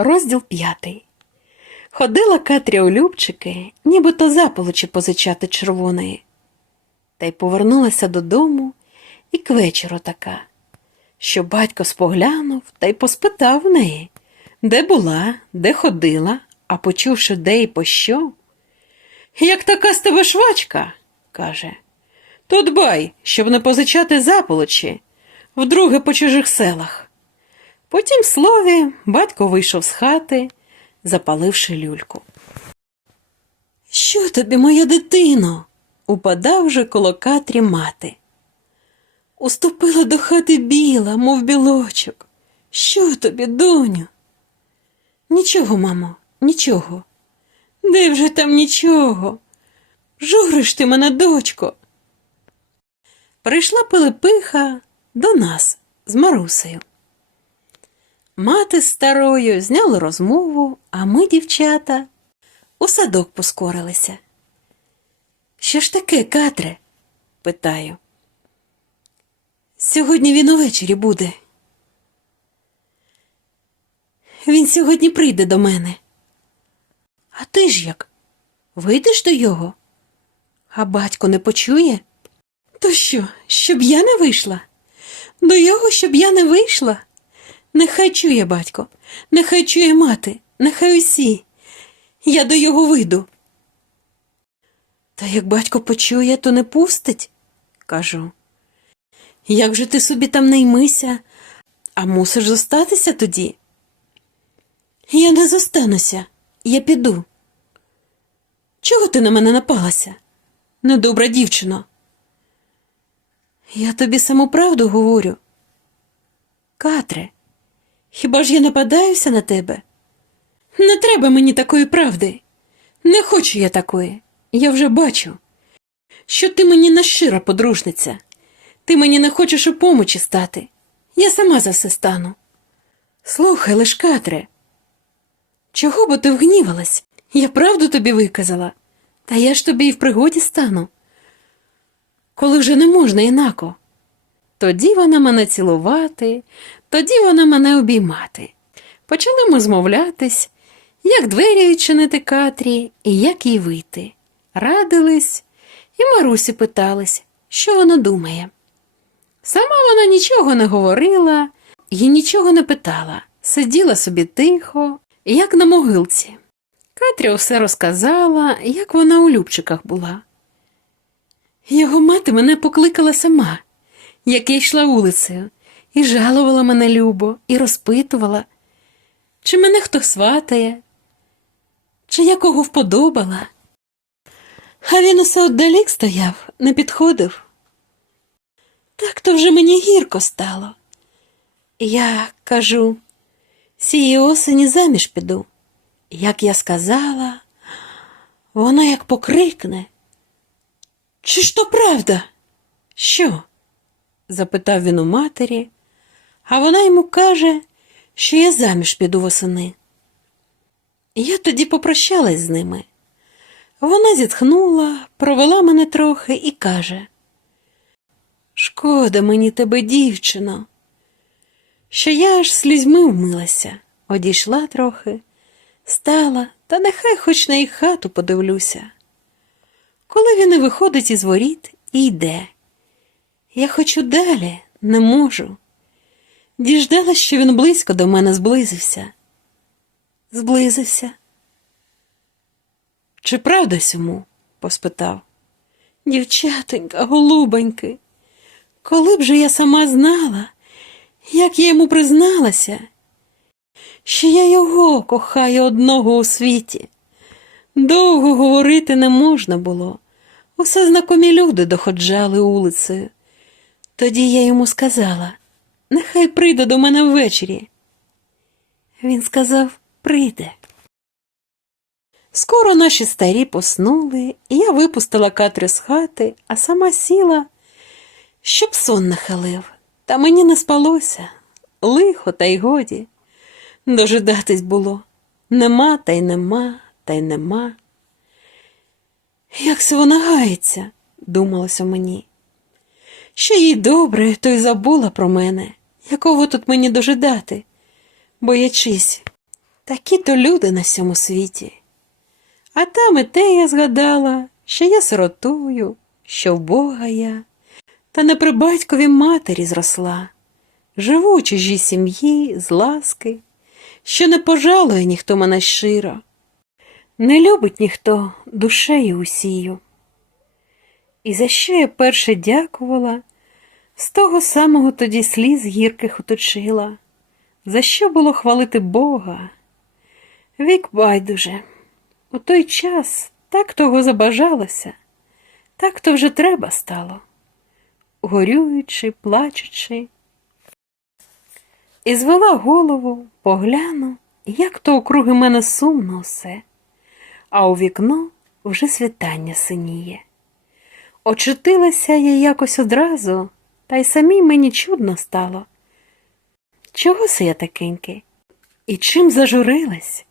Розділ п'ятий. Ходила Катря у Любчики, нібито заполочі позичати червоної. Та й повернулася додому і к вечору така, що батько споглянув та й поспитав неї, де була, де ходила, а почувши, де і по що. Як така з тебе швачка, каже, то дбай, щоб не позичати заполочі, вдруге по чужих селах. По тім слові батько вийшов з хати, запаливши люльку. Що тобі, моя дитино? упадав вже коло Катрі мати. Уступила до хати біла, мов білочок. Що тобі, доню? Нічого, мамо, нічого. Де вже там нічого? Журиш ти мене, дочко. Прийшла Пилипиха до нас з Марусею. Мати старою зняли розмову, а ми, дівчата, у садок поскорилися. Що ж таке, Катре? питаю. Сьогодні він увечері буде. Він сьогодні прийде до мене. А ти ж як? Вийдеш до його? А батько не почує? То що, щоб я не вийшла? До його, щоб я не вийшла? Нехай чує батько, нехай чує мати, нехай усі. Я до його вийду. Та як батько почує, то не пустить, кажу. Як же ти собі там не ймися, а мусиш зостатися тоді? Я не зостануся, я піду. Чого ти на мене напалася? Недобра дівчино. Я тобі саму правду говорю. Катре, хіба ж я нападаюся на тебе? Не треба мені такої правди. Не хочу я такої. Я вже бачу, що ти мені не щира подружниця. Ти мені не хочеш у помочі стати. Я сама за все стану. Слухай, лиш, Катре, чого бо ти вгнівалась? Я правду тобі виказала, та я ж тобі і в пригоді стану. Коли вже не можна інако. Тоді вона мене цілувати, тоді вона мене обіймати. Почали ми змовлятись, як двері відчинити Катрі і як їй вийти. Радились, і Марусі питались, що вона думає. Сама вона нічого не говорила і нічого не питала, сиділа собі тихо, як на могилці. Катря все розказала, як вона у Любчиках була. Його мати мене покликала сама, як я йшла вулицею, і жалувала мене любо, і розпитувала, чи мене хто сватає, чи я кого вподобала. А він усе отдалік стояв, не підходив. Так то вже мені гірко стало. Я кажу, сієї осені заміж піду. Як я сказала, воно як покрикне. Чи ж то правда? Що? запитав він у матері, а вона йому каже, що я заміж піду восени. Я тоді попрощалась з ними. Вона зітхнула, провела мене трохи і каже: Шкода мені тебе, дівчино, що я аж слізьми вмилася, одійшла трохи, стала, та нехай хоч на їх хату подивлюся. Коли він і виходить із воріт і йде. Я хочу далі, не можу. Діждалась, що він близько до мене зблизився. Зблизився. Чи правда сьому? поспитав. Дівчатенька, голубоньки, коли б же я сама знала, як я йому призналася, що я його кохаю одного у світі. Довго говорити не можна було. Усе знакомі люди доходжали улицею. Тоді я йому сказала, нехай прийде до мене ввечері. Він сказав, прийде. Скоро наші старі поснули, і я випустила Катрю з хати, а сама сіла, щоб сон нахилив. Та мені не спалося. Лихо, та й годі. Дожидатись було. Нема та й нема, та й нема. Як вона гається, думалося мені. Що їй добре, то й забула про мене, якого тут мені дожидати, боячись. Такі то люди на сьому світі. А там і те я згадала, що я сиротую, що в Бога я, та не при батькові матері зросла. Живу у чужій сім'ї, з ласки, що не пожалує ніхто мене щиро, не любить ніхто душею усію. І за що я перше дякувала, з того самого тоді сліз гірких уточила, за що було хвалити Бога? Вік байдуже, у той час так того забажалося, так то вже треба стало, горюючи, плачучи. І звела голову, погляну, як то округи мене сумно все, а у вікно вже світання синіє. Очутилася я якось одразу, та й самій мені чудно стало. Чого се я такеньки? І чим зажурилась?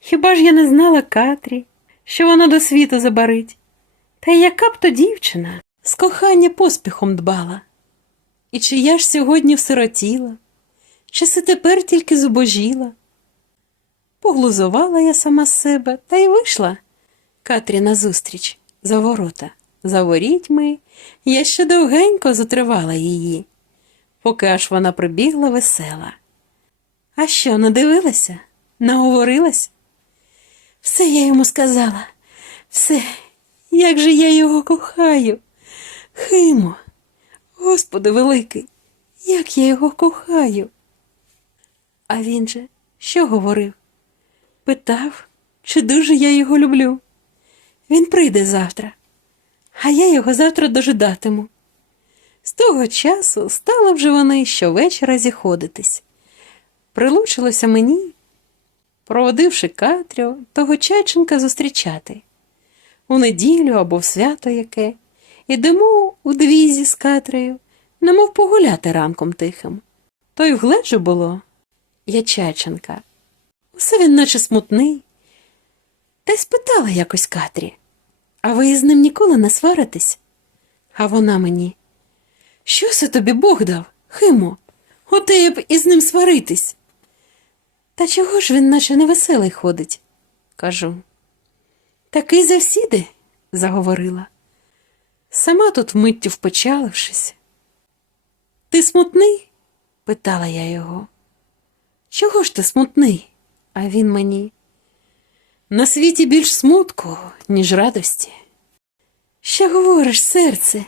Хіба ж я не знала Катрі, що вона до світу забарить? Та яка б то дівчина з кохання поспіхом дбала? І чи я ж сьогодні всиротіла, чи си тепер тільки зубожіла? Поглузувала я сама себе та й вийшла Катрі назустріч за ворота. За ворітьми я ще довгенько затривала її, поки аж вона прибігла весела. А що, надивилася? Наговорилась? Все я йому сказала, все, як же я його кохаю. Химо, Господи великий, як я його кохаю. А він же що говорив? Питав, чи дуже я його люблю. Він прийде завтра, а я його завтра дожидатиму. З того часу стали вже вони щовечора зіходитись. Прилучилося мені, проводивши Катрю, того Чайченка зустрічати. У неділю або в свято яке, ідемо у двізі з Катрею, немов погуляти ранком тихим. То й вгледжу було, я Чайченка. Усе він наче смутний. Та й спитала якось Катрі, а ви із ним ніколи не сваритесь? А вона мені. Що це тобі Бог дав, Химо? Оте я б із ним сваритись. Та чого ж він наче невеселий ходить? кажу. Такий завсіди, заговорила. Сама тут миттю впечалившись. Ти смутний? питала я його. Чого ж ти смутний? А він мені. На світі більш смутку, ніж радості. Що говориш, серце?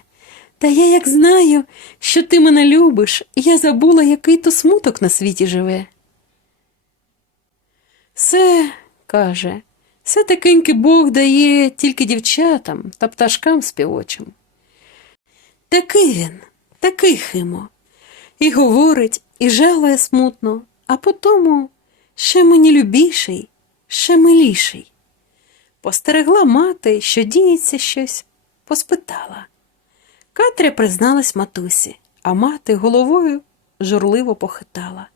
Та я як знаю, що ти мене любиш, я забула, який то смуток на світі живе. Все, каже, все такеньки Бог дає тільки дівчатам та пташкам співочим. Такий він, такий химо, і говорить, і жалує смутно, а потому ще мені любіший, ще миліший. Постерегла мати, що діється щось, поспитала. Катря призналась матусі, а мати головою журливо похитала.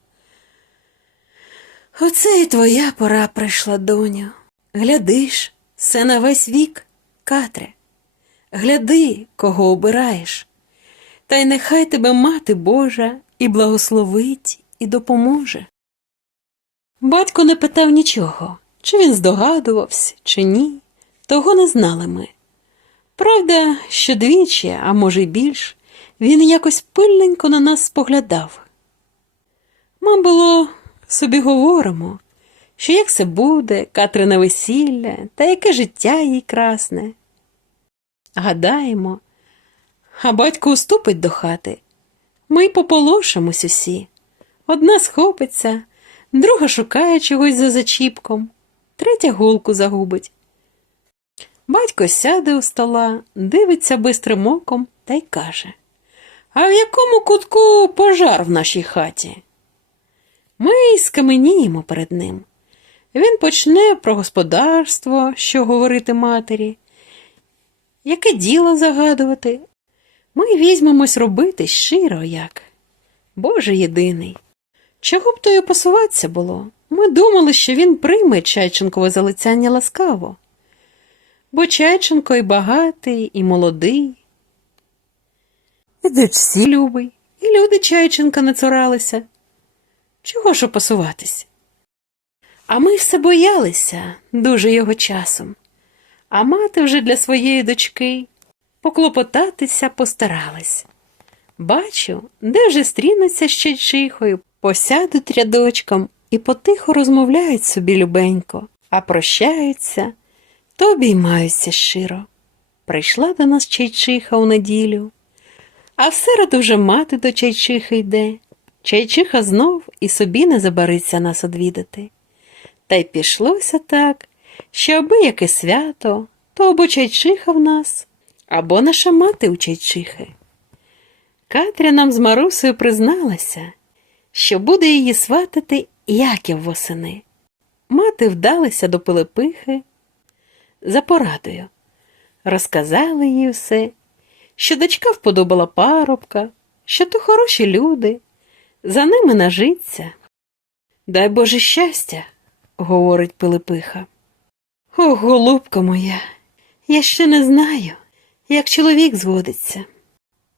Оце і твоя пора прийшла, доню. Глядиш, все на весь вік, Катре. Гляди, кого обираєш. Та й нехай тебе мати Божа і благословить, і допоможе. Батько не питав нічого, чи він здогадувався, чи ні, того не знали ми. Правда, що двічі, а може й більш, він якось пильненько на нас споглядав. Ми було собі говоримо, що як це буде, Катрине весілля, та яке життя їй красне. Гадаємо, а батько уступить до хати. Ми й пополошимось усі. Одна схопиться, друга шукає чогось за зачіпком, третя голку загубить. Батько сяде у стола, дивиться бистрим оком та й каже А в якому кутку пожар в нашій хаті? Ми й скаменіємо перед ним. Він почне про господарство, що говорити матері, яке діло загадувати. Ми візьмемось робити щиро як. Боже єдиний. Чого б то й посуватися було? Ми думали, що він прийме Чайченкове залицяння ласкаво. Бо Чайченко і багатий, і молодий. І всі любий, і люди Чайченка не цуралися. Чого ж опасуватись? А ми все боялися дуже його часом. А мати вже для своєї дочки поклопотатися постаралась. Бачу, де вже стрінуться з чайчихою, посядуть рядочком і потихо розмовляють собі любенько, а прощаються, то обіймаються щиро. Прийшла до нас чайчиха у неділю, а в середу вже мати до чайчихи йде. Чайчиха знов і собі не забариться нас одвідати. Та й пішлося так, що аби яке свято, то або чайчиха в нас, або наша мати у чайчихи. Катря нам з Марусею призналася, що буде її сватати Яків восени. Мати вдалася до Пилипихи за порадою. Розказали їй все, що дочка вподобала парубка, що то хороші люди, за ними нажиться. Дай Боже щастя, говорить Пилипиха. О, голубка моя, я ще не знаю, як чоловік згодиться.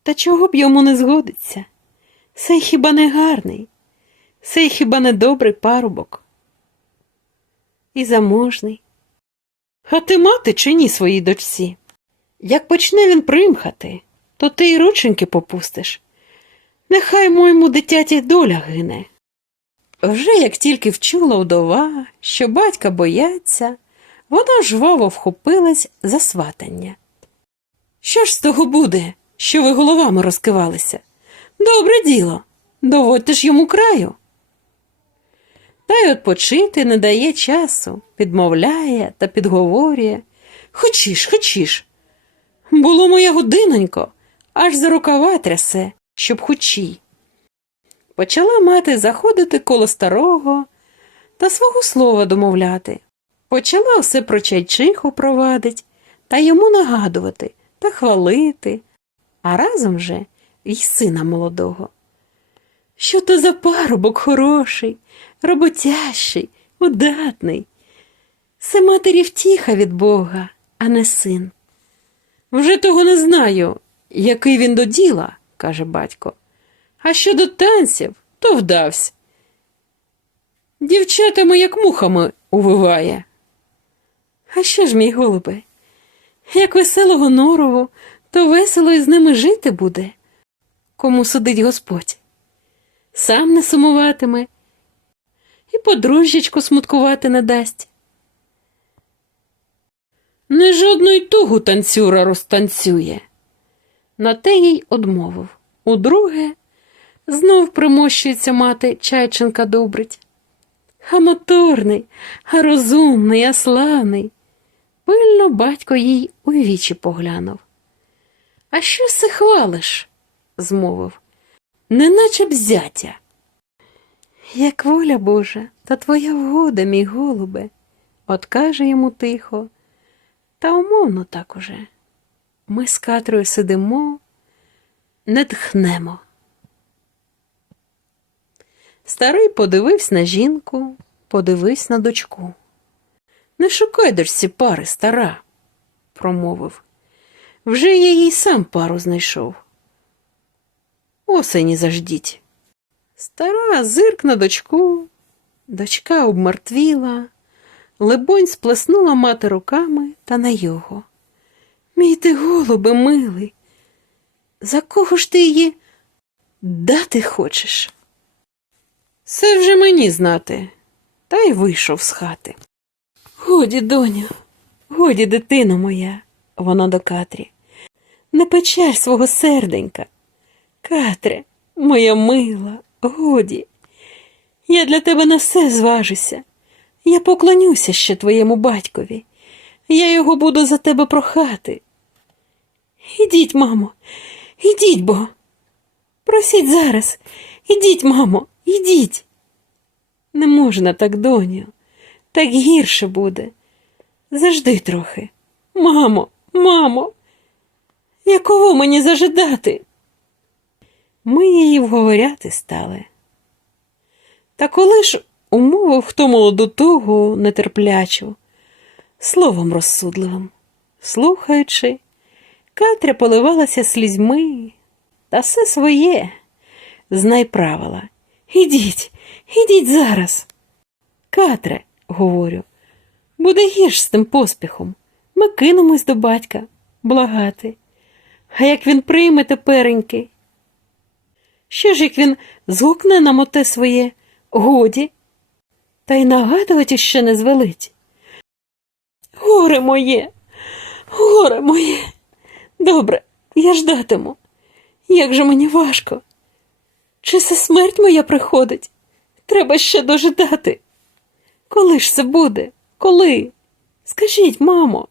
Та чого б йому не згодиться? Сей хіба не гарний, сей хіба не добрий парубок. І заможний. А ти мати чи ні своїй дочці? Як почне він примхати, то ти й рученьки попустиш. Нехай моєму дитяті доля гине. Вже як тільки вчула вдова, що батька бояться, вона жваво вхопилась за сватання. Що ж з того буде, що ви головами розкивалися? Добре діло, доводьте ж йому краю. Та й отпочити не дає часу, підмовляє та підговорює. Хочіш, хочіш. Було моя годинонько, аж за рукава трясе, щоб хочі. Почала мати заходити коло старого та свого слова домовляти. Почала все про чайчиху провадить та йому нагадувати та хвалити, а разом же й сина молодого. Що то за парубок хороший, роботящий, удатний. Це матері втіха від Бога, а не син. Вже того не знаю, який він до діла, каже батько. А щодо танців, то вдався. Дівчатами, як мухами, увиває. А що ж, мій голубе, як веселого норову, то весело із ними жити буде, кому судить Господь. Сам не сумуватиме і подружжячку смуткувати не дасть. Не жодної тугу танцюра розтанцює. На те їй одмовив. Удруге, знов примощується мати Чайченка добрить. А моторний, а розумний, а славний. Пильно батько їй у вічі поглянув. А що се хвалиш? змовив, неначе б зятя. Як воля Божа, та твоя вгода, мій голубе, откаже йому тихо, та умовно так уже. Ми з Катрою сидимо, не тхнемо. Старий подивився на жінку, подивився на дочку. Не шукай дочці пари, стара, промовив. Вже я їй сам пару знайшов. Осені заждіть. Стара зирк на дочку, дочка обмертвіла, либонь сплеснула мати руками та на його. Мій ти голубе милий, за кого ж ти її дати хочеш? Це вже мені знати, та й вийшов з хати. Годі, доню, годі, дитино моя, вона до Катрі. Не печаль свого серденька. Катре, моя мила, годі. Я для тебе на все зважуся. Я поклонюся ще твоєму батькові. Я його буду за тебе прохати. Ідіть, мамо, ідіть бо. Просіть зараз. Ідіть, мамо, ідіть. Не можна так, доню. Так гірше буде. Зажди трохи. Мамо, мамо, якого мені зажидати? Ми її вговоряти стали. Та коли ж умовив хто молоду тугу нетерплячу, словом розсудливим, слухаючи, Катря поливалася слізьми та все своє, знай правила. Ідіть, ідіть зараз. Катре, говорю. Буде гірш з тим поспіхом. Ми кинемось до батька, благати. А як він прийме тепереньки? Що ж, як він згукне нам оте своє годі, та й нагадувати ще не звелить. Горе моє, горе моє. Добре, я ждатиму. Як же мені важко. Чи це смерть моя приходить? Треба ще дожидати. Коли ж це буде? Коли? Скажіть, мамо.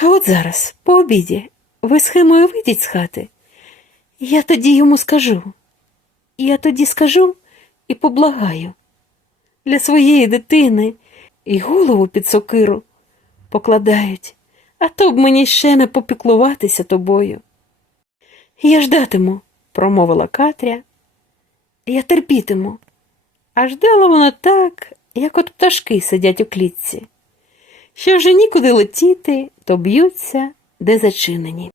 А от зараз, по обіді, ви з Химою вийдіть з хати. Я тоді йому скажу. Я тоді скажу і поблагаю. Для своєї дитини і голову під сокиру покладають, а то б мені ще не попіклуватися тобою. Я ждатиму, промовила Катря. Я терпітиму. А ждала вона так, як от пташки сидять у клітці, що вже нікуди летіти, то б'ються, де зачинені.